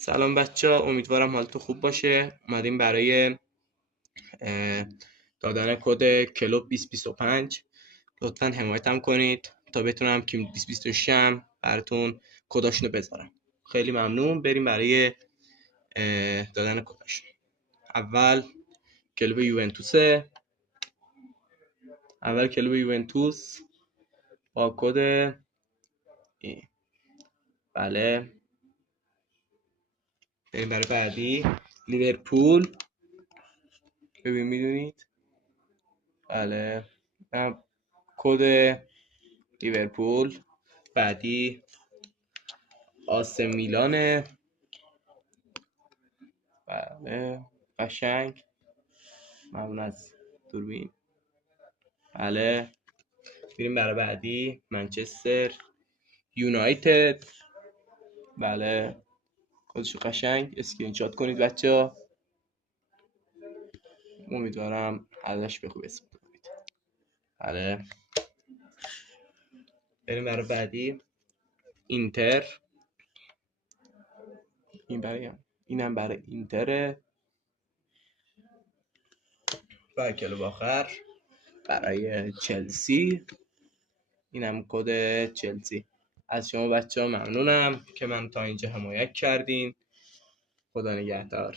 سلام بچه ها، امیدوارم حالتون خوب باشه. اومدیم برای دادن کد کلوب 2025. لطفا حمایتم کنید تا بتونم که 2026 هم براتون کداشونو بذارم. خیلی ممنون. بریم برای دادن کداشون. اول کلوب یوونتوسه. با کد بله. بریم برای بعدی. لیورپول. ببین میدونید. بله. کد لیورپول. بعدی آس میلانه. بله قشنگ. ممنون از دوربین. بله. میریم برای بعدی. منچستر یونایتد. بله کدشو قشنگ اسکرین شات کنید بچه ها. امیدوارم ازش به خوب استفاده کنید. بله. بریم برای بعدی. اینتر. اینم برای اینتره. و کلوب آخر برای چلسی. اینم کد چلسی. از شما بچه ها ممنونم که من تا اینجا حمایت کردین. خدا نگهدار.